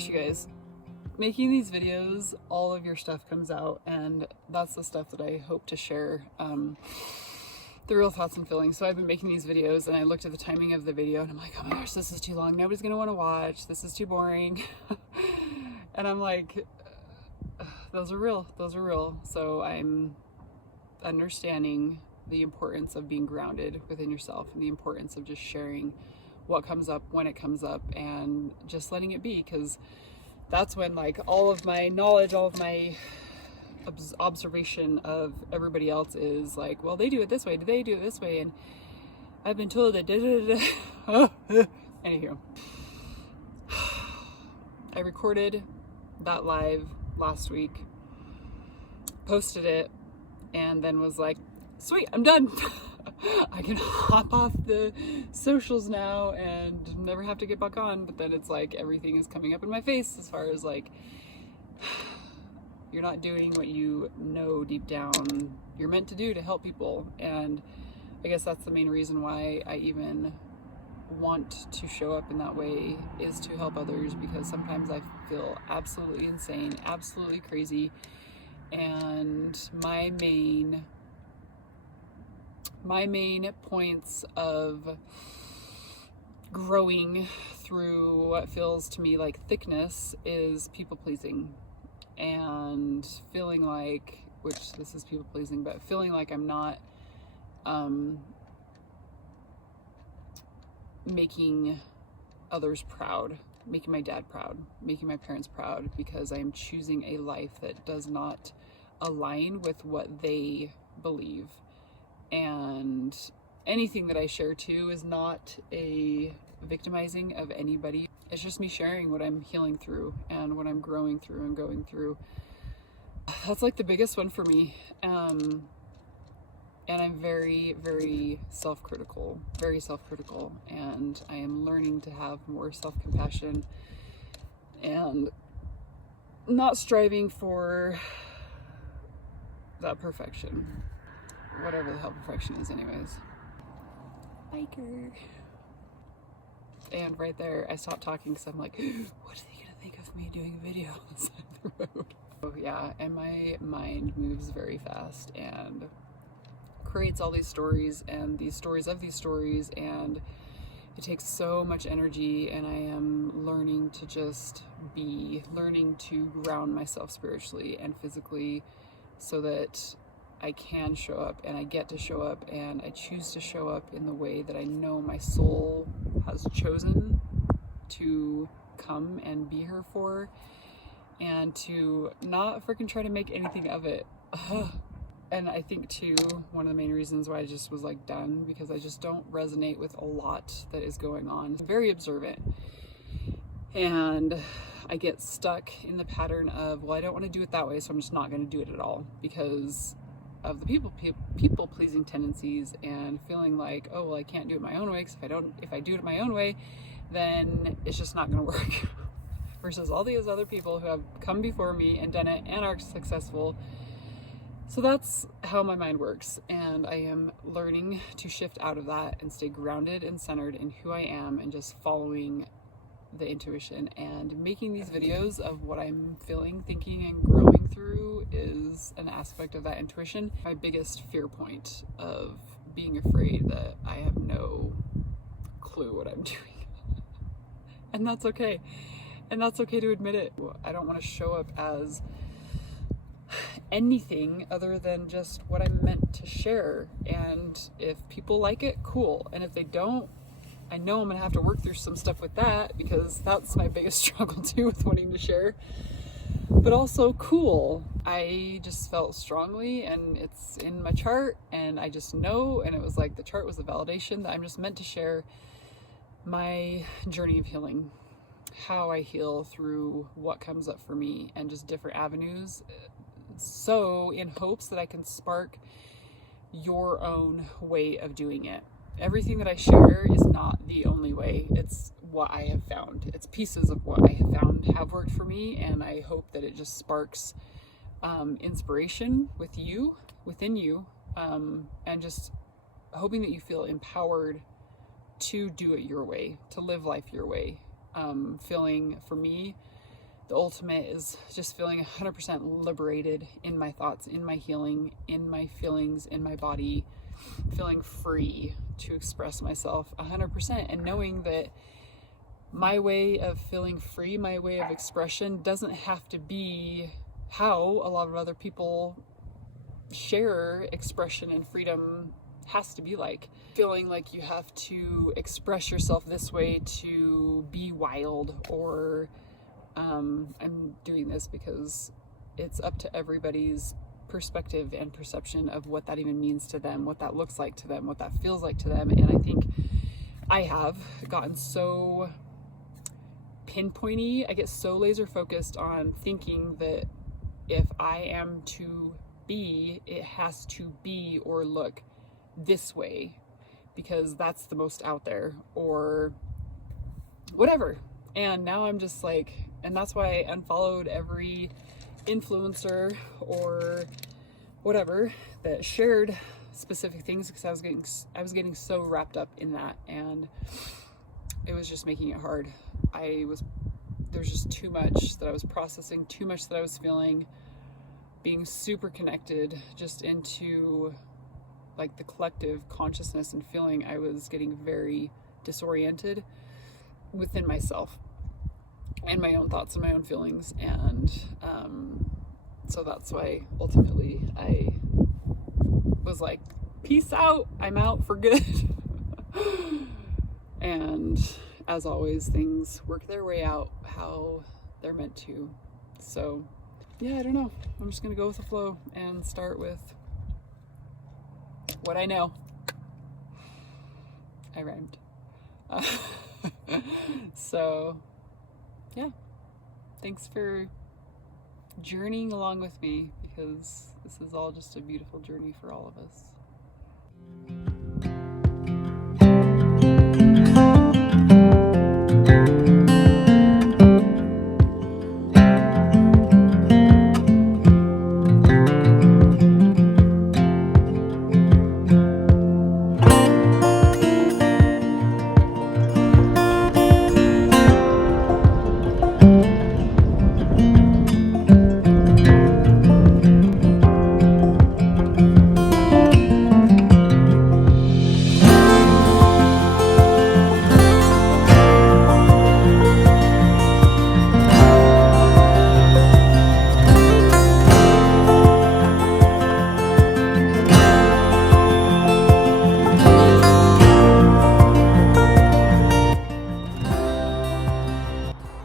gosh, you guys, making these videos, all of your stuff comes out, and that's the stuff that I hope to share, the real thoughts and feelings. So I've been making these videos, and I looked at the timing of the video, and I'm like, oh my gosh, this is too long. Nobody's gonna want to watch. This is too boring. And I'm like, those are real. Those are real. So I'm understanding the importance of being grounded within yourself and the importance of just sharing what comes up when it comes up and just letting it be, because that's when like all of my knowledge, all of my observation of everybody else is like, well, they do it this way, do they do it this way, and I've been told that anywho, I recorded that live last week, posted it, and then was like, sweet, I'm done. I can hop off the socials now and never have to get back on. But then it's like everything is coming up in my face as far as like, you're not doing what you know deep down you're meant to do to help people. And I guess that's the main reason why I even want to show up in that way, is to help others, because sometimes I feel absolutely insane, absolutely crazy. And my main points of growing through what feels to me like thickness is people pleasing, and feeling like, which this is people pleasing, but feeling like I'm not making others proud, making my dad proud, making my parents proud, because I am choosing a life that does not align with what they believe. And anything that I share too is not a victimizing of anybody. It's just me sharing what I'm healing through and what I'm growing through and going through. That's like the biggest one for me. And I'm very, very self-critical, and I am learning to have more self-compassion and not striving for that perfection. Whatever the hell perfection is anyways. Biker. And right there, I stopped talking because I'm like, what are they gonna think of me doing a video on the side of the road? So yeah, and my mind moves very fast and creates all these stories and these stories of these stories, and it takes so much energy, and I am learning to just be, learning to ground myself spiritually and physically so that I can show up, and I get to show up, and I choose to show up in the way that I know my soul has chosen to come and be here for, and to not freaking try to make anything of it. And I think too, one of the main reasons why I just was like done, because I just don't resonate with a lot that is going on. Very observant. And I get stuck in the pattern of, well, I don't want to do it that way, so I'm just not going to do it at all, because of the people pleasing tendencies, and feeling like, oh, well, I can't do it my own way, because if I do it my own way, then it's just not going to work. Versus all these other people who have come before me and done it and are successful. So that's how my mind works, and I am learning to shift out of that and stay grounded and centered in who I am, and just following the intuition. And making these videos of what I'm feeling, thinking, and growing through is an aspect of that intuition. My biggest fear point of being afraid that I have no clue what I'm doing. And that's okay. And that's okay to admit it. I don't want to show up as anything other than just what I'm meant to share. And if people like it, cool. And if they don't, I know I'm gonna have to work through some stuff with that, because that's my biggest struggle too, with wanting to share. But also cool. I just felt strongly, and it's in my chart, and I just know, and it was like the chart was a validation that I'm just meant to share my journey of healing, how I heal through what comes up for me, and just different avenues. So in hopes that I can spark your own way of doing it. Everything that I share is not the only way. It's what I have found. It's pieces of what I have found have worked for me, and I hope that it just sparks inspiration within you, and just hoping that you feel empowered to do it your way, to live life your way. Feeling, for me, the ultimate is just feeling 100% liberated in my thoughts, in my healing, in my feelings, in my body, feeling free to express myself 100%, and knowing that my way of feeling free, my way of expression doesn't have to be how a lot of other people share expression and freedom has to be like. Feeling like you have to express yourself this way to be wild, or I'm doing this because it's up to everybody's perspective and perception of what that even means to them, what that looks like to them, what that feels like to them. And I think I have gotten so pinpointy, I get so laser focused on thinking that if I am to be, it has to be or look this way because that's the most out there or whatever. And now I'm just like, and that's why I unfollowed every influencer or whatever that shared specific things, because I was getting so wrapped up in that, and it was just making it hard. There's just too much that I was processing, too much that I was feeling, being super connected just into like the collective consciousness and feeling. I was getting very disoriented within myself and my own thoughts and my own feelings. And so that's why ultimately I was like, peace out, I'm out for good. And as always, things work their way out how they're meant to. So yeah, I don't know. I'm just gonna go with the flow and start with what I know. I rhymed. So yeah, thanks for journeying along with me, because this is all just a beautiful journey for all of us.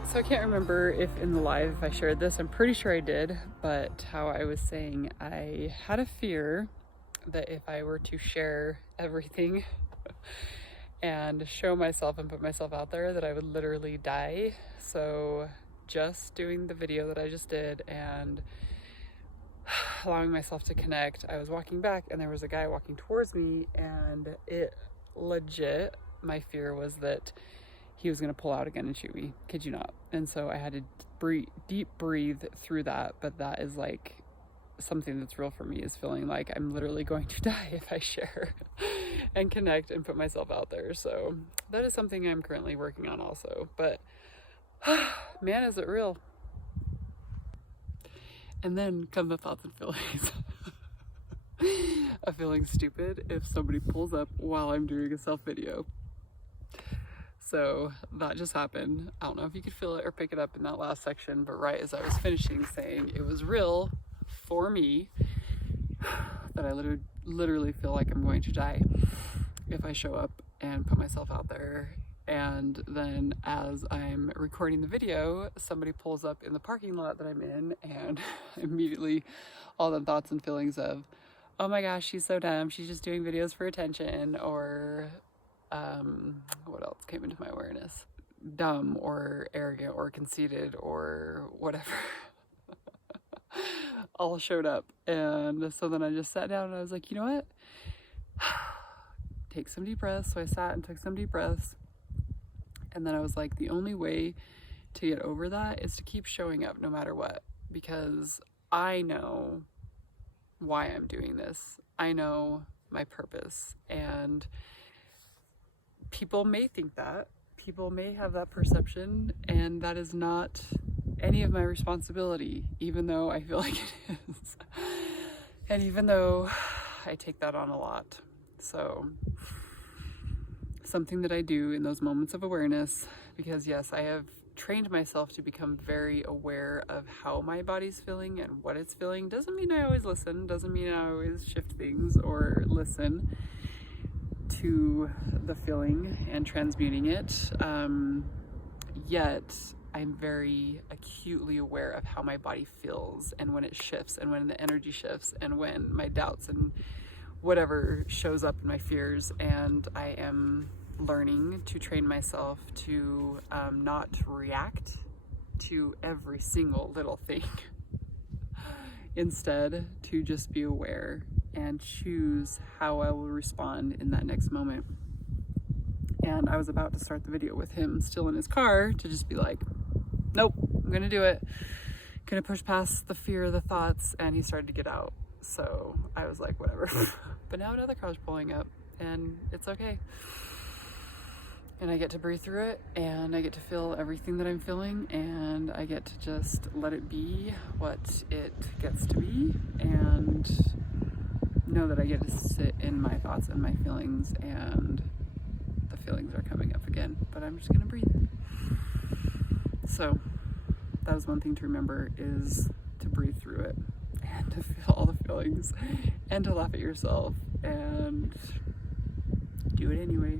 So I can't remember if in the live I shared this, I'm pretty sure I did, but how I was saying I had a fear that if I were to share everything and show myself and put myself out there, that I would literally die. So just doing the video that I just did and allowing myself to connect, I was walking back and there was a guy walking towards me, and it legit, my fear was that he was going to pull out again and shoot me. Kid you not. And so I had to deep breathe through that. But that is like something that's real for me, is feeling like I'm literally going to die if I share and connect and put myself out there. So that is something I'm currently working on also. But man, is it real. And then come the thoughts and feelings of feeling stupid if somebody pulls up while I'm doing a self video. So that just happened. I don't know if you could feel it or pick it up in that last section, but right as I was finishing saying it was real for me that I literally feel like I'm going to die if I show up and put myself out there. And then as I'm recording the video, somebody pulls up in the parking lot that I'm in, and immediately all the thoughts and feelings of, oh my gosh, she's so dumb, she's just doing videos for attention, or what else came into my awareness? Dumb or arrogant or conceited or whatever. All showed up. And so then I just sat down and I was like, you know what? Take some deep breaths. So I sat and took some deep breaths. And then I was like, the only way to get over that is to keep showing up no matter what, because I know why I'm doing this. I know my purpose, and people may think that, people may have that perception, and that is not any of my responsibility, even though I feel like it is. And even though I take that on a lot. So something that I do in those moments of awareness, because yes, I have trained myself to become very aware of how my body's feeling and what it's feeling. Doesn't mean I always listen, doesn't mean I always shift things or listen to the feeling and transmuting it. Yet I'm very acutely aware of how my body feels, and when it shifts, and when the energy shifts, and when my doubts and whatever shows up in my fears. And I am learning to train myself to not react to every single little thing. Instead, to just be aware and choose how I will respond in that next moment. And I was about to start the video with him still in his car to just be like, nope, I'm gonna do it. Gonna push past the fear, the thoughts, and he started to get out. So I was like, whatever. But now another car's pulling up, and it's okay. And I get to breathe through it, and I get to feel everything that I'm feeling, and I get to just let it be what it gets to be, and know that I get to sit in my thoughts and my feelings, and the feelings are coming up again, but I'm just gonna breathe. So that was one thing to remember, is to breathe through it and to feel all the feelings and to laugh at yourself and do it anyway.